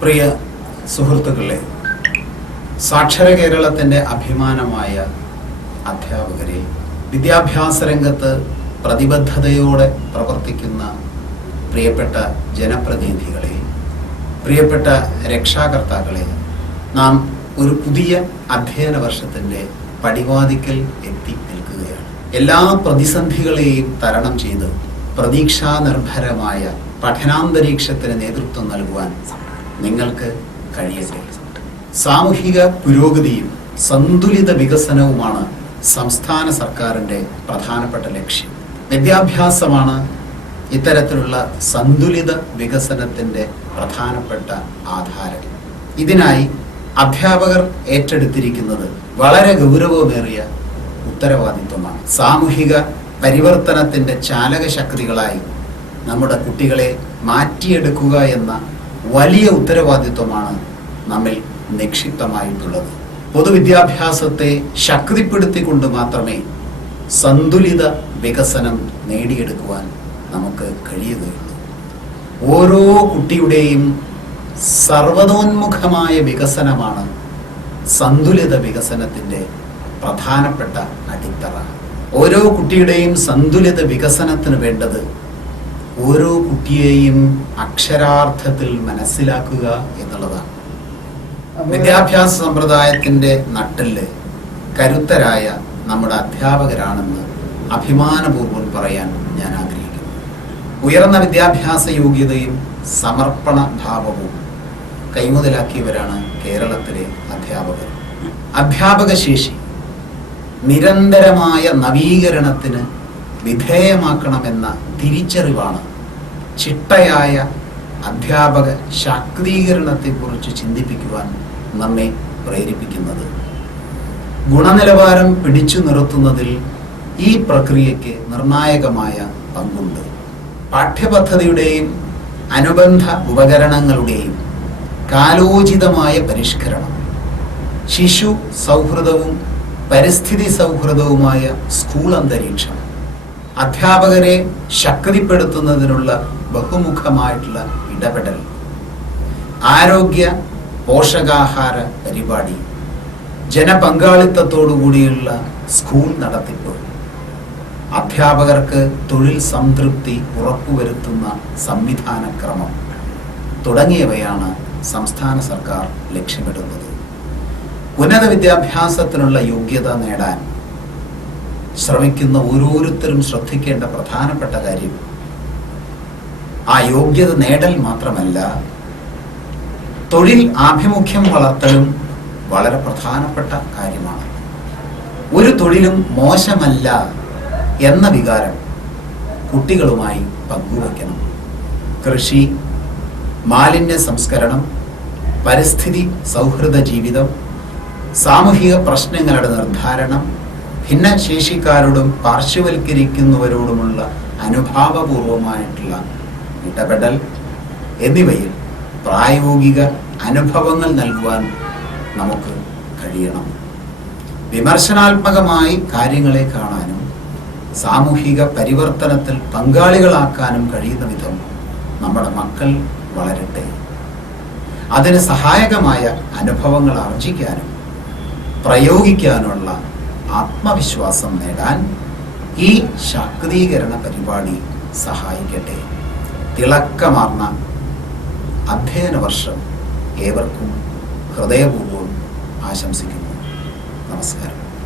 പ്രിയ സുഹൃത്തുക്കളെ, സാക്ഷര കേരളത്തിൻ്റെ അഭിമാനമായ അധ്യാപകരെ, വിദ്യാഭ്യാസ രംഗത്ത് പ്രതിബദ്ധതയോടെ പ്രവർത്തിക്കുന്ന പ്രിയപ്പെട്ട ജനപ്രതിനിധികളെ, പ്രിയപ്പെട്ട രക്ഷാകർത്താക്കളെ, നാം ഒരു പുതിയ അധ്യയന വർഷത്തിൻ്റെ പടിവാതിക്കൽ എത്തി നിൽക്കുകയാണ്. എല്ലാ പ്രതിസന്ധികളെയും തരണം ചെയ്ത് പ്രതീക്ഷാനിർഭരമായ പഠനാന്തരീക്ഷത്തിന് നേതൃത്വം നൽകുവാൻ നിങ്ങൾക്ക് കഴിയട്ടെ. സാമൂഹിക പുരോഗതിയും സന്തുലിത വികസനവുമാണ് സംസ്ഥാന സർക്കാരിൻ്റെ പ്രധാനപ്പെട്ട ലക്ഷ്യം. വിദ്യാഭ്യാസമാണ് ഇത്തരത്തിലുള്ള സന്തുലിത വികസനത്തിൻ്റെ പ്രധാനപ്പെട്ട ആധാരം. ഇതിനായി അധ്യാപകർ ഏറ്റെടുത്തിരിക്കുന്നത് വളരെ ഗൗരവമേറിയ ഉത്തരവാദിത്വമാണ്. സാമൂഹിക പരിവർത്തനത്തിൻ്റെ ചാലകശക്തികളായി നമ്മുടെ കുട്ടികളെ മാറ്റിയെടുക്കുക എന്ന വലിയ ഉത്തരവാദിത്വമാണ് നമ്മിൽ നിക്ഷിപ്തമായിട്ടുള്ളത്. പൊതുവിദ്യാഭ്യാസത്തെ ശക്തിപ്പെടുത്തിക്കൊണ്ട് മാത്രമേ സന്തുലിത വികസനം നേടിയെടുക്കുവാൻ നമുക്ക് കഴിയുകയുള്ളൂ. ഓരോ കുട്ടിയുടെയും സർവതോന്മുഖമായ വികസനമാണ് സന്തുലിത വികസനത്തിൻ്റെ പ്രധാനപ്പെട്ട അടിത്തറ. ഓരോ കുട്ടിയുടെയും സന്തുലിത വികസനത്തിന് വേണ്ടത് ഓരോ കുട്ടിയെയും അക്ഷരാർത്ഥത്തിൽ മനസ്സിലാക്കുക എന്നുള്ളതാണ്. വിദ്യാഭ്യാസ സമ്പ്രദായത്തിൻ്റെ നട്ടെല്ല് കരുത്തരായ നമ്മുടെ അധ്യാപകരാണെന്ന് അഭിമാനപൂർവ്വം പറയാൻ ഞാൻ ആഗ്രഹിക്കുന്നു. ഉയർന്ന വിദ്യാഭ്യാസ യോഗ്യതയും സമർപ്പണ ഭാവവും കൈമുതലാക്കിയവരാണ് കേരളത്തിലെ അധ്യാപകർ. അധ്യാപക ശേഷി നിരന്തരമായ നവീകരണത്തിന് വിധേയമാക്കണമെന്ന തിരിച്ചറിവാണ് ചിട്ടയായ അധ്യാപക ശാക്തീകരണത്തെക്കുറിച്ച് ചിന്തിപ്പിക്കുവാൻ നമ്മെ പ്രേരിപ്പിക്കുന്നത്. ഗുണനിലവാരം പിടിച്ചു നിർത്തുന്നതിൽ ഈ പ്രക്രിയയ്ക്ക് നിർണായകമായ പങ്കുണ്ട്. പാഠ്യപദ്ധതിയുടെയും അനുബന്ധ ഉപകരണങ്ങളുടെയും കാലോചിതമായ പരിഷ്കരണം, ശിശു സൗഹൃദവും പരിസ്ഥിതി സൗഹൃദവുമായ സ്കൂൾ അന്തരീക്ഷം, അധ്യാപകരെ ശക്തിപ്പെടുത്തുന്നതിനുള്ള ബഹുമുഖമായിട്ടുള്ള ഇടപെടൽ, ആരോഗ്യ പോഷകാഹാര പരിപാടി, ജനപങ്കാളിത്തത്തോടുകൂടിയുള്ള സ്കൂൾ നടത്തിപ്പ്, അധ്യാപകർക്ക് തൊഴിൽ സംതൃപ്തി ഉറപ്പുവരുത്തുന്ന സംവിധാനക്രമം തുടങ്ങിയവയാണ് സംസ്ഥാന സർക്കാർ ലക്ഷ്യമിടുന്നത്. ഉന്നത വിദ്യാഭ്യാസത്തിനുള്ള യോഗ്യത നേടാൻ ശ്രമിക്കുന്ന ഓരോരുത്തരും ശ്രദ്ധിക്കേണ്ട പ്രധാനപ്പെട്ട കാര്യം ആ യോഗ്യത നേടൽ മാത്രമല്ല, തൊഴിൽ ആഭിമുഖ്യം വളർത്തലും വളരെ പ്രധാനപ്പെട്ട കാര്യമാണ്. ഒരു തൊഴിലും മോശമല്ല എന്ന വികാരം കുട്ടികളുമായി പങ്കുവയ്ക്കണം. കൃഷി, മാലിന്യ സംസ്കരണം, പരിസ്ഥിതി സൗഹൃദ ജീവിതം, സാമൂഹിക പ്രശ്നങ്ങളുടെ നിർദ്ധാരണം, ഭിന്നശേഷിക്കാരോടും പാർശ്വവൽക്കരിക്കുന്നവരോടുമുള്ള അനുഭാവപൂർവമായിട്ടുള്ള ഇടപെടൽ എന്നിവയിൽ പ്രായോഗിക അനുഭവങ്ങൾ നൽകുവാൻ നമുക്ക് കഴിയണം. വിമർശനാത്മകമായി കാര്യങ്ങളെ കാണാനും സാമൂഹിക പരിവർത്തനത്തിൽ പങ്കാളികളാക്കാനും കഴിയുന്ന വിധം നമ്മുടെ മക്കൾ വളരട്ടെ. അതിന് സഹായകമായ അനുഭവങ്ങൾ ആർജിക്കാനും പ്രയോഗിക്കാനുള്ള ആത്മവിശ്വാസം നേടാൻ ഈ ശാക്തീകരണ പരിപാടി സഹായിക്കട്ടെ. തിളക്കമാർന്ന അധ്യയന വർഷം ഏവർക്കും ഹൃദയപൂർവ്വം ആശംസിക്കുന്നു. നമസ്കാരം.